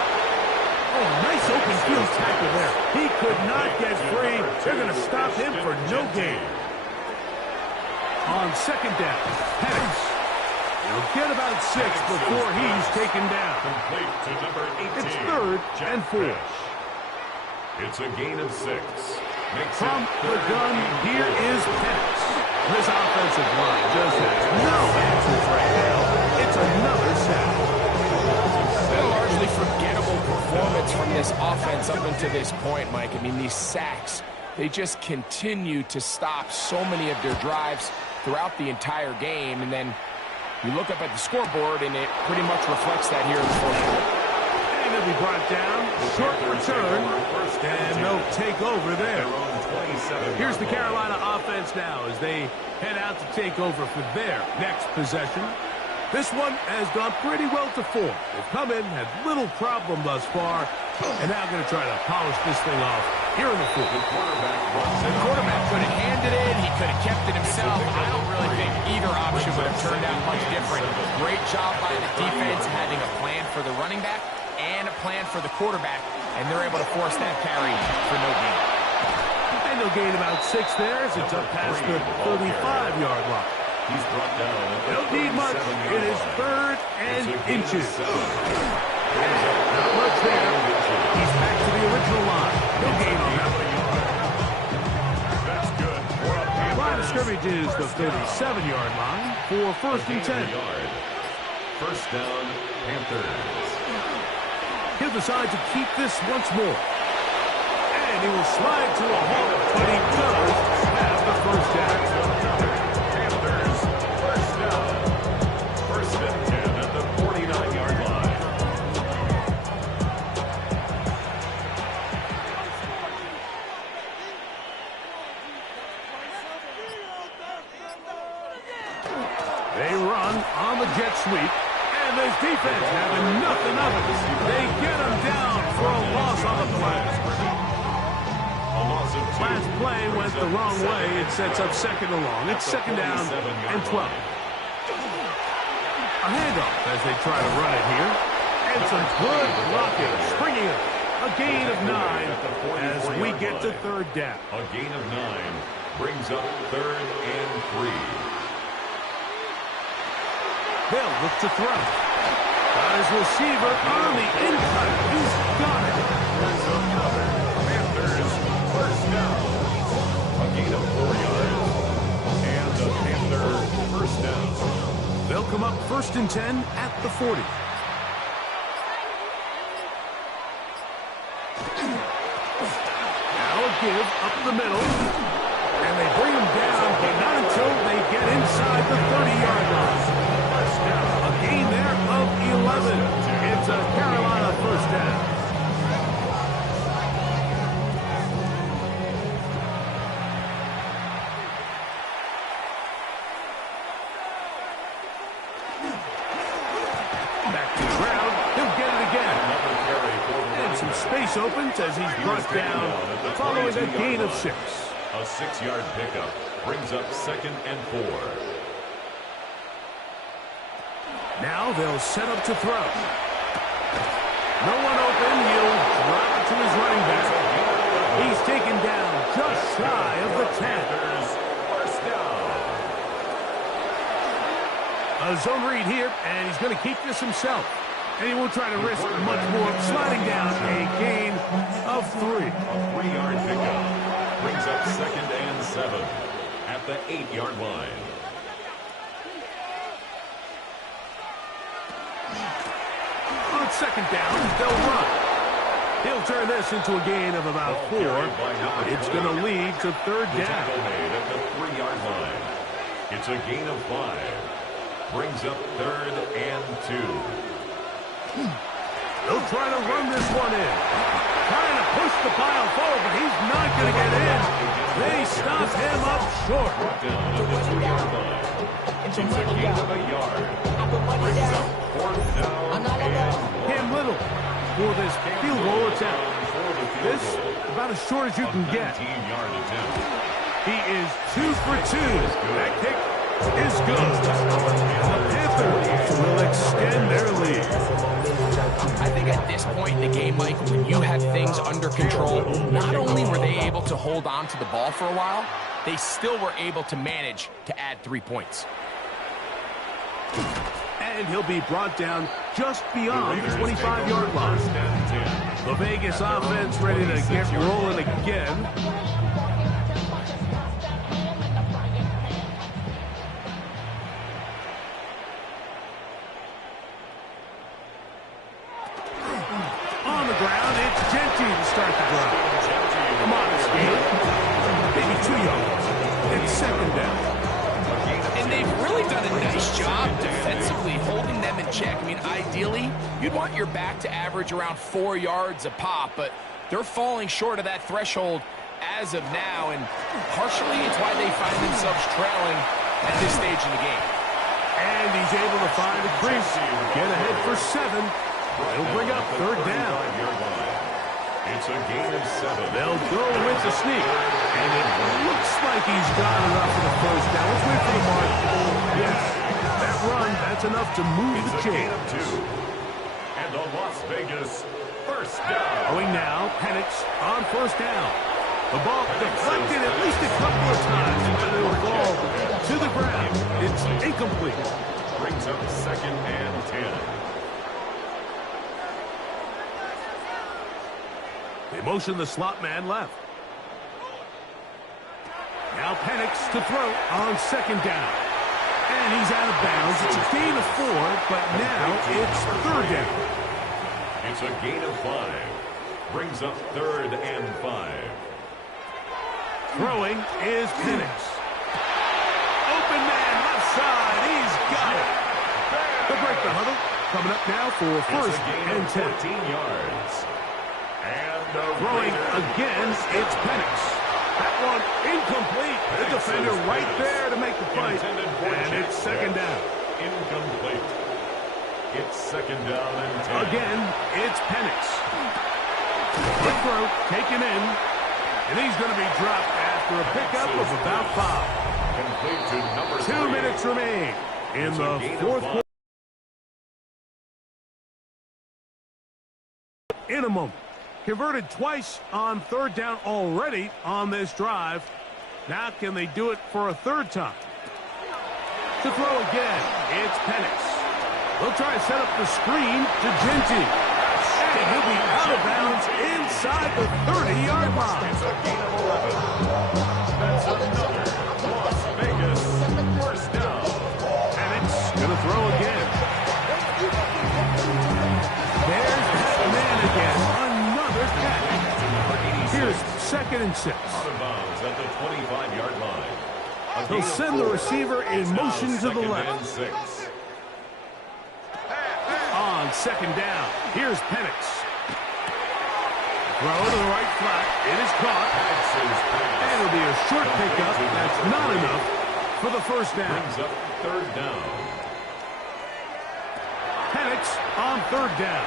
Oh, nice open field tackle there. He could not get free. They're going to stop him for no gain. On 2nd down, Penix. He'll get about 6 before he's taken down. Complete to number 18. It's 3rd and 4. It's a gain of 6. From the gun, here is Penix. This offensive line just has no answers right now. It's another sack. A largely forgettable performance from this offense up until this point, Mike. I mean, these sacks, they just continue to stop so many of their drives throughout the entire game. And then you look up at the scoreboard, and it pretty much reflects that here in the 4th quarter. And he'll be brought down. Short return. And they'll take over there. Here's the Carolina offense now as they head out to take over for their next possession. This one has gone pretty well to form. They've come in, had little problem thus far, and now going to try to polish this thing off here in the 4th. The quarterback could have handed it. He could have kept it himself. I don't really think either option would have turned out much different. Great job by the defense having a plan for the running back and a plan for the quarterback, and they're able to force that carry for no gain. And they'll gain about 6 there as it's up past the 35-yard line. He's brought down. Don't need much. It is 3rd and inches. Not much there. He's back to the original line. No gain on that one. That's good. Line of scrimmage is the 37-yard line for 1st and 10. 1st down, Panthers. He'll decide to keep this once more. And he will slide to a halt, but he does have the 1st down. Panthers, 1st down. 1st and 10 at the 49-yard line. They run on the jet sweep. And this defense having nothing of it. They get him down for a loss on the play. Last play went the wrong way. It sets up 2nd and long. It's 2nd down and 12. A handoff as they try to run it here. And some good blocking. Springing it. A gain of 9 as we get to 3rd down. A gain of 9 brings up 3rd and 3. They'll look to throw. Got his receiver on the inside. He's got it. 10 at the 40. Now a give up the middle. And they bring him down, but not until they get inside the 30-yard line. A gain there of 11. It's a Carolina first down. Space opens as he's brought down following a gain of 6. A 6-yard pickup brings up 2nd and 4. Now they'll set up to throw. No one open. He'll drop it to his running back. He's taken down just shy of the 10. First down. A zone read here, and he's going to keep this himself. And he won't try to risk much more. Sliding down, a gain of 3. A 3-yard pickup brings up 2nd and 7 at the 8-yard line. On 2nd down, they'll run. He'll turn this into a gain of about 4. It's going to lead to 3rd down. Made at the 3-yard line. It's a gain of 5. Brings up 3rd and 2. They'll try to run this one in. Trying to push the pile forward, but he's not going to get in. They stop him up short. Down at the 2-yard line. It's a gain of a yard. Brings up 4th down and Cam Little for this field goal attempt. This about as short as you can get. 19-yard attempt. He is 2 for 2. That kick is good. The Panthers will extend their lead. I think at this point in the game, Mike, when you have things under control, not only were they able to hold on to the ball for a while, they still were able to manage to add 3 points. And he'll be brought down just beyond the 25-yard line. The Vegas offense ready to get rolling again. Start the drive. A modest gain. Maybe 2 yards. It's 2nd down. And they've really done a nice job defensively holding them in check. I mean, ideally, you'd want your back to average around 4 yards a pop, but they're falling short of that threshold as of now, and partially it's why they find themselves trailing at this stage in the game. And he's able to find a crease. Get ahead for 7. It'll bring up 3rd down. It's a gain of 7. They'll go with the sneak. And it looks like he's got enough for the first down. Let's wait for the mark. Yes, that run, that's enough to move the chain. It's a gain of 2. And a Las Vegas first down. Going now, Penix on first down. The ball deflected at least a couple of times, but it'll fall to the ground. It's incomplete. Brings up 2nd and 10. They motion the slot man left. Now Penix to throw on 2nd down. And he's out of bounds. It's a gain of 4, but now it's 3rd down. It's a gain of 5. Brings up 3rd and 5. Throwing is Penix. Open man left side. He's got it. They'll break the huddle. Coming up now for 1st and 10. 14 yards. Throwing again, it's Penix. That one incomplete. The defender right there to make the fight. And it's 2nd down. Incomplete. It's 2nd down and 10. Again, it's Penix. Quick throw, taken in. And he's going to be dropped after a pickup of about 5. Complete to number 3. 2 minutes remain in the 4th quarter. In a moment. Converted twice on 3rd down already on this drive. Now can they do it for a 3rd time? To throw again, it's Penix. They'll try to set up the screen to Genty. And he'll be out of bounds inside the 30-yard line. It's a gain of 11. That's another Las Vegas first down. Penix going to throw again. 2nd and 6. Out of bounds at the 25-yard line. He'll send the receiver in motion to the left. 6. On 2nd down, here's Penix. Throw to the right flat. It is caught. And it'll be a short pickup. That's not enough for the 1st down. Brings up 3rd down. Penix on 3rd down.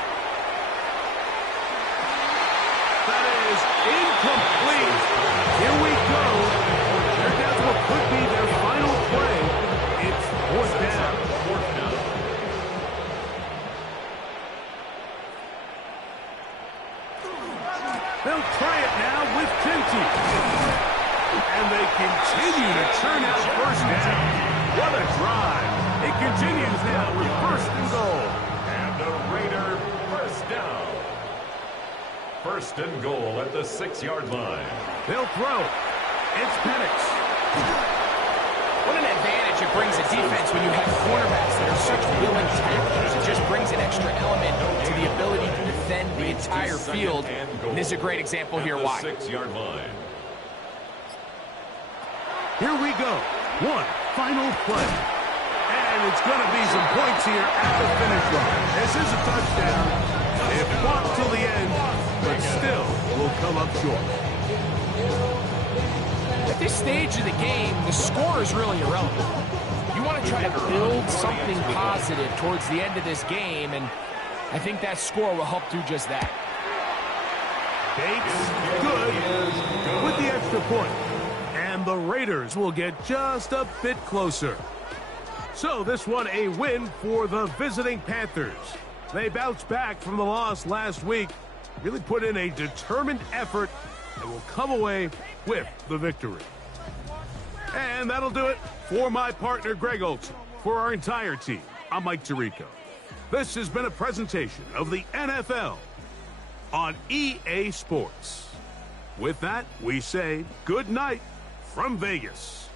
That is incomplete. Here we go. They're down to what could be their final play. It's 4th down. 4th down. They'll try it now with Kinty. And they continue to turn out 1st down. What a drive. It continues now with 1st and goal. And the Raider 1st down. 1st and goal at the 6-yard line. They'll throw. It's Penix. What an advantage it brings a defense when you have cornerbacks that are such willing tacklers. It just brings an extra element to the ability to defend the entire field. And this is a great example here why. 6-yard line. Here we go. One final play. And it's going to be some points here at the finish line. This is a touchdown. It fought till the end, but still will come up short. At this stage of the game, the score is really irrelevant. You want to try to build something positive towards the end of this game, and I think that score will help do just that. Bates, good with the extra point. And the Raiders will get just a bit closer. So this one a win for the visiting Panthers. They bounced back from the loss last week, really put in a determined effort, and will come away with the victory. And that'll do it for my partner, Greg Olson. For our entire team, I'm Mike Tirico. This has been a presentation of the NFL on EA Sports. With that, we say good night from Vegas.